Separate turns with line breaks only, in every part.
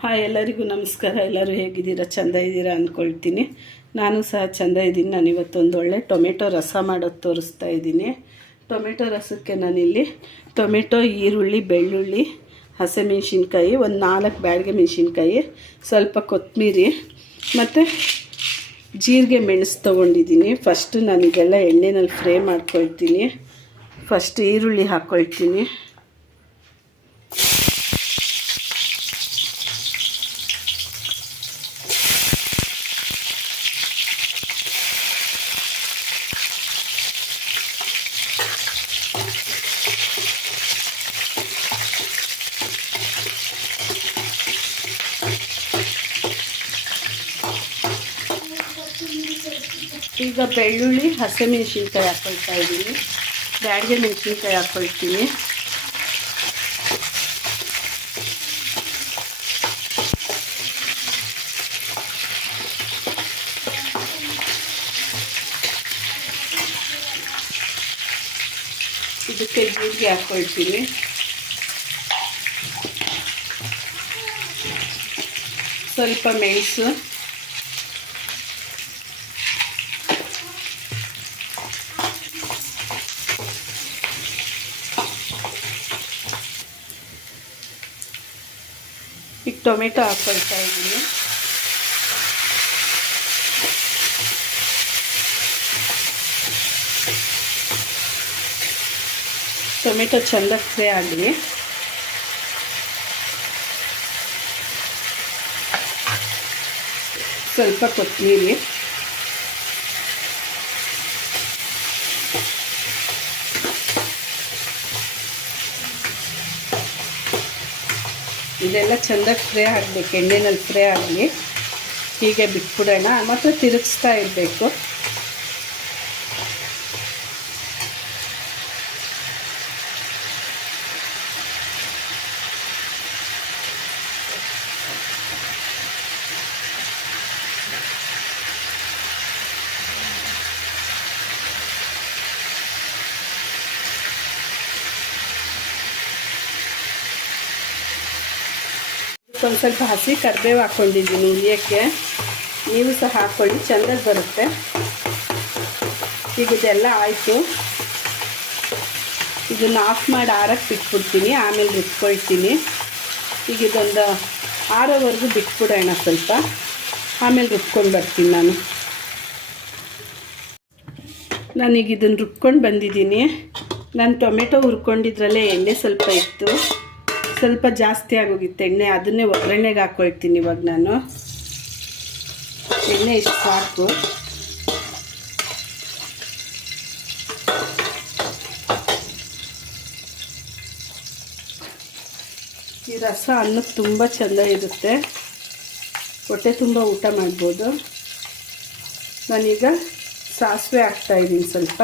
Hi, ಎಲ್ಲರಿಗೂ ನಮಸ್ಕಾರ. ಎಲ್ಲರೂ ಹೇಗಿದ್ದೀರಾ? ಚೆಂದ ಇದ್ದೀರಾ ಅಂದ್ಕೊಳ್ತೀನಿ ನಾನು ಸಹ ಚೆಂದ ಇದ್ದೀನಿ. ನಾನು ಇವತ್ತೊಂದು ಒಳ್ಳೆ ಟೊಮೆಟೊ ರಸ ಮಾಡೋದು ತೋರಿಸ್ತಾ ಇದ್ದೀನಿ. ಟೊಮೆಟೊ ರಸಕ್ಕೆ ನಾನಿಲ್ಲಿ ಟೊಮೆಟೊ, ಈರುಳ್ಳಿ, ಬೆಳ್ಳುಳ್ಳಿ, ಹಸಿಮೆಣ್ಸಿನ್ಕಾಯಿ, ಒಂದು ನಾಲ್ಕು ಬ್ಯಾಡಿಗೆ ಮೆಣಸಿನ್ಕಾಯಿ, ಸ್ವಲ್ಪ ಕೊತ್ತಂಬರಿ ಮತ್ತು ಜೀರಿಗೆ ಮೆಣಸು ತೊಗೊಂಡಿದ್ದೀನಿ. ಫಸ್ಟು ನಾನಿದೆಲ್ಲ ಎಣ್ಣೆನಲ್ಲಿ ಫ್ರೈ ಮಾಡ್ಕೊಳ್ತೀನಿ. ಫಸ್ಟ್ ಈರುಳ್ಳಿ ಹಾಕ್ಕೊಳ್ತೀನಿ ಈಗ ಬೆಳ್ಳುಳ್ಳಿ ಹಸಿಮೆಣ್ಸಿನ್ಕಾಯಿ ಹಾಕ್ಕೊಳ್ತಾ ಇದ್ದೀನಿ. ಬ್ಯಾಡಿಗೆ ಮೆಣಸಿನ್ಕಾಯಿ ಹಾಕ್ಕೊಳ್ತೀನಿ ಇದಕ್ಕೆ ಜೀರಿಗೆ ಹಾಕ್ಕೊಳ್ತೀನಿ ಸ್ವಲ್ಪ ಮೆಣಸು. ಈಗ ಟೊಮೆಟೊ ಹಾಕ್ಕೊಳ್ತಾ ಇದ್ದೀನಿ ಟೊಮೆಟೊ ಚೆಂದ ಫ್ರೈ ಆಗಲಿ ಸ್ವಲ್ಪ ಕೊತ್ತಂಬರಿ ಇದೆಲ್ಲ ಚೆಂದಾಗಿ ಫ್ರೈ ಆಗಬೇಕು ಎಣ್ಣೆನಲ್ಲಿ ಫ್ರೈ ಆಗಲಿ. ಹೀಗೆ ಬಿಟ್ಬಿಡೋಣ. ಮತ್ತು ತಿರುಗಿಸ್ತಾ ಇರಬೇಕು. ಒಂದು ಸ್ವಲ್ಪ ಹಸಿ ಕರಿಬೇವು ಹಾಕ್ಕೊಂಡಿದ್ದೀನಿ ಉರಿಯೋಕ್ಕೆ ನೀವು ಸಹ ಹಾಕ್ಕೊಳ್ಳಿ ಚೆಂದಾಗಿ ಬರುತ್ತೆ. ಈಗ ಇದೆಲ್ಲ ಆಯಿತು. ಇದನ್ನು ಆಫ್ ಮಾಡಿ ಆರಕ್ಕೆ ಬಿಟ್ಬಿಡ್ತೀನಿ, ಆಮೇಲೆ ರುಬ್ಕೊಳ್ತೀನಿ. ಈಗ ಇದೊಂದು ಆರೋವರೆಗೂ ಬಿಟ್ಬಿಡೋಣ ಸ್ವಲ್ಪ. ಆಮೇಲೆ ರುಬ್ಕೊಂಡು ಬರ್ತೀನಿ ನಾನು. ನಾನೀಗ ಇದನ್ನು ರುಬ್ಕೊಂಡು ಬಂದಿದ್ದೀನಿ. ನಾನು ಟೊಮೆಟೊ ಹುರ್ಕೊಂಡಿದ್ರಲ್ಲೇ ಎಣ್ಣೆ ಸ್ವಲ್ಪ ಇತ್ತು ಸ್ವಲ್ಪ ಜಾಸ್ತಿ ಆಗೋಗಿತ್ತು. ಎಣ್ಣೆ ಅದನ್ನೇ ಒಗ್ಗರಣೆಗೆ ಹಾಕ್ಕೊಳ್ತೀನಿ ಇವಾಗ ನಾನು. ಎಣ್ಣೆ ಇಷ್ಟು ಸಾಕು. ಈ ರಸ ಅನ್ನಕ್ಕೆ ತುಂಬ ಚೆಂದ ಇರುತ್ತೆ. ಹೊಟ್ಟೆ ತುಂಬ ಊಟ ಮಾಡ್ಬೋದು. ನಾನೀಗ ಸಾಸಿವೆ ಹಾಕ್ತಾಯಿದ್ದೀನಿ ಸ್ವಲ್ಪ.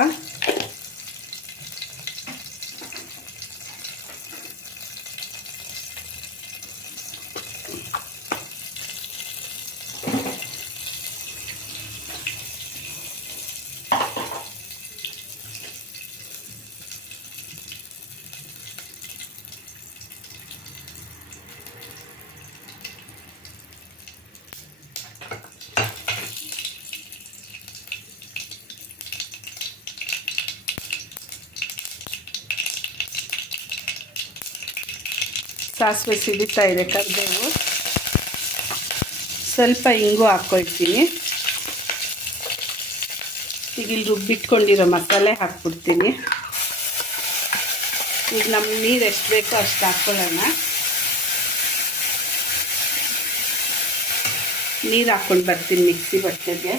ಸಾಸಿವೆ ಸಿಡಿತಾ ಇದೆ ಕರಿಬೇವು ಸ್ವಲ್ಪ ಇಂಗು ಹಾಕ್ಕೊಳ್ತೀನಿ ಈಗ ಇಲ್ಲಿ ರುಬ್ಬಿಟ್ಕೊಂಡಿರೋ ಮಸಾಲೆ ಹಾಕ್ಬಿಡ್ತೀನಿ. ಈಗ ನಮ್ಮ ನೀರು ಎಷ್ಟು ಬೇಕೋ ಅಷ್ಟು ಹಾಕ್ಕೊಳ್ಳೋಣ ನೀರು ಹಾಕ್ಕೊಂಡು ಬರ್ತೀನಿ ಮಿಕ್ಸಿ ಬಟ್ಟೆಗೆ.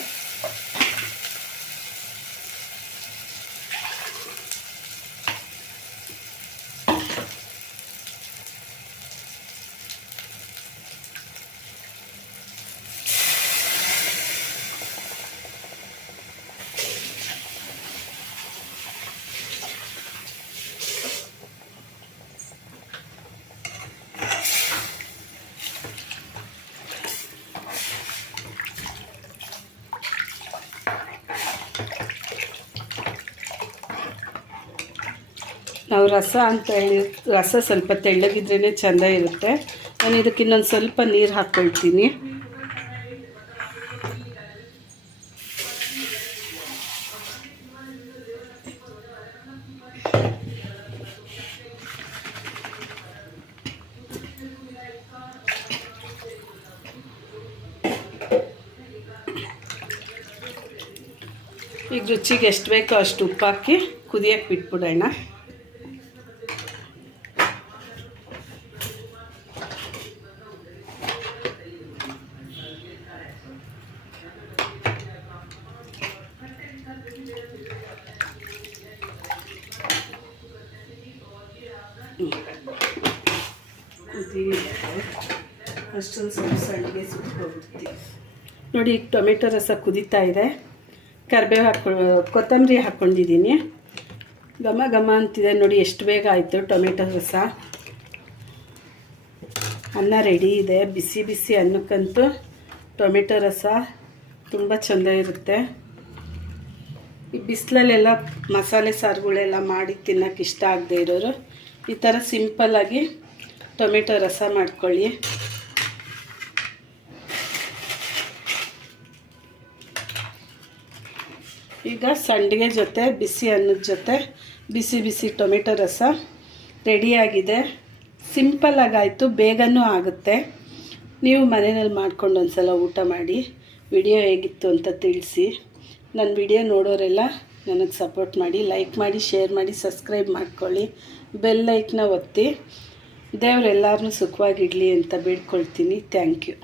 ನಾವು ರಸ ಅಂತ ಹೇಳಿ, ರಸ ಸ್ವಲ್ಪ ತೆಳ್ಳಗಿದ್ರೇ ಚೆಂದ ಇರುತ್ತೆ. ನಾನು ಇದಕ್ಕೆ ಇನ್ನೊಂದು ಸ್ವಲ್ಪ ನೀರು ಹಾಕ್ಕೊಳ್ತೀನಿ ಈಗ ರುಚಿಗೆ ಎಷ್ಟು ಬೇಕೋ ಅಷ್ಟು ಉಪ್ಪು ಹಾಕಿ ಕುದಿಯಕ್ಕೆ ಬಿಟ್ಬಿಡೋಣ. ಸ್ವಲ್ಪ ಸಣ್ಣಗೆ ನೋಡಿ, ಈಗ ಟೊಮೆಟೊ ರಸ ಕುದೀತಾ ಇದೆ. ಕರಿಬೇವು ಹಾಕೊ ಕೊತ್ತಂಬರಿ ಹಾಕ್ಕೊಂಡಿದ್ದೀನಿ. ಘಮ ಘಮ ಅಂತಿದೆ. ನೋಡಿ, ಎಷ್ಟು ಬೇಗ ಆಯಿತು ಟೊಮೆಟೊ ರಸ. ಅನ್ನ ರೆಡಿ ಇದೆ. ಬಿಸಿ ಬಿಸಿ ಅನ್ನಕ್ಕಂತೂ ಟೊಮೆಟೊ ರಸ ತುಂಬ ಚೆಂದ ಇರುತ್ತೆ. ಈ ಬಿಸಿಲಲ್ಲೆಲ್ಲ ಮಸಾಲೆ ಸಾರುಗಳೆಲ್ಲ ಮಾಡಿ ತಿನ್ನೋಕೆ ಇಷ್ಟ ಆಗದೆ ಇರೋರು, ಈ ಥರ ಸಿಂಪಲ್ಲಾಗಿ ಟೊಮೆಟೊ ರಸ ಮಾಡ್ಕೊಳ್ಳಿ. ಈಗ ಸಂಡಿಗೆ ಜೊತೆ, ಬಿಸಿ ಅನ್ನದ ಜೊತೆ ಬಿಸಿ ಬಿಸಿ ಟೊಮೆಟೊ ರಸ ರೆಡಿಯಾಗಿದೆ ಸಿಂಪಲ್ಲಾಗಾಯಿತು ಬೇಗನೂ ಆಗುತ್ತೆ. ನೀವು ಮನೆಯಲ್ಲಿ ಮಾಡ್ಕೊಂಡು ಒಂದು ಸಲ ಊಟ ಮಾಡಿ, ವಿಡಿಯೋ ಹೇಗಿತ್ತು ಅಂತ ತಿಳಿಸಿ. ನನ್ನ ವಿಡಿಯೋ ನೋಡೋರೆಲ್ಲ ನನಗೆ ಸಪೋರ್ಟ್ ಮಾಡಿ ಲೈಕ್ ಮಾಡಿ ಶೇರ್ ಮಾಡಿ ಸಬ್ಸ್ಕ್ರೈಬ್ ಮಾಡ್ಕೊಳ್ಳಿ. ಬೆಲ್ ಲೈಕ್ನ ಒತ್ತಿ. ದೇವರೆಲ್ಲರನ್ನೂ ಸುಖವಾಗಿಡಲಿ ಅಂತ ಬೇಡ್ಕೊಳ್ತೀನಿ. Thank you